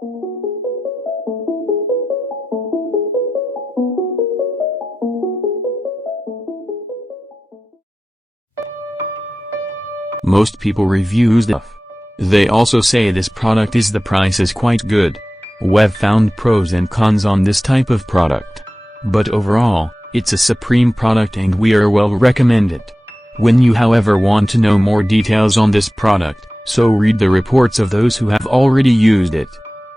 Most people reviews stuff. They also say this product is the price is quite good. We've found pros and cons on this type of product. But overall, it's a supreme product and we are well recommend it. When you however want to know more details on this product, so read the reports of those who have already used it.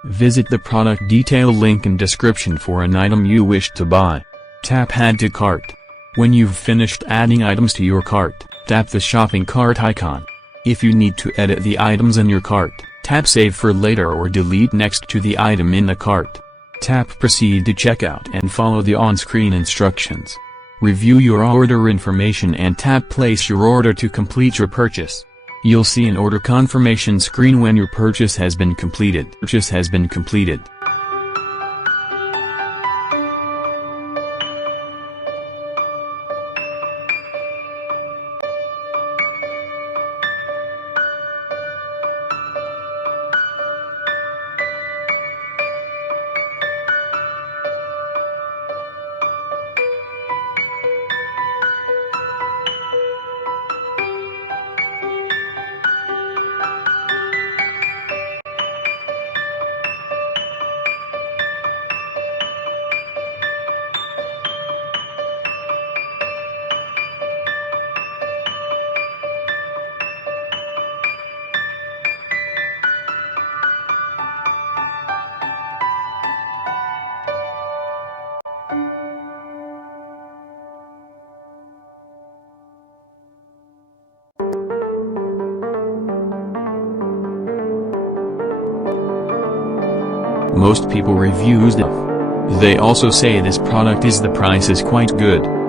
Visit the product detail link in description for an item you wish to buy. Tap Add to Cart. When you've finished adding items to your cart, tap the shopping cart icon. If you need to edit the items in your cart, tap Save for later or delete next to the item in the cart. Tap Proceed to checkout and follow the on-screen instructions. Review your order information and tap Place your order to complete your purchase. You'll see an order confirmation screen when your purchase has been completed. Most people reviews stuff. They also say this product is the price is quite good.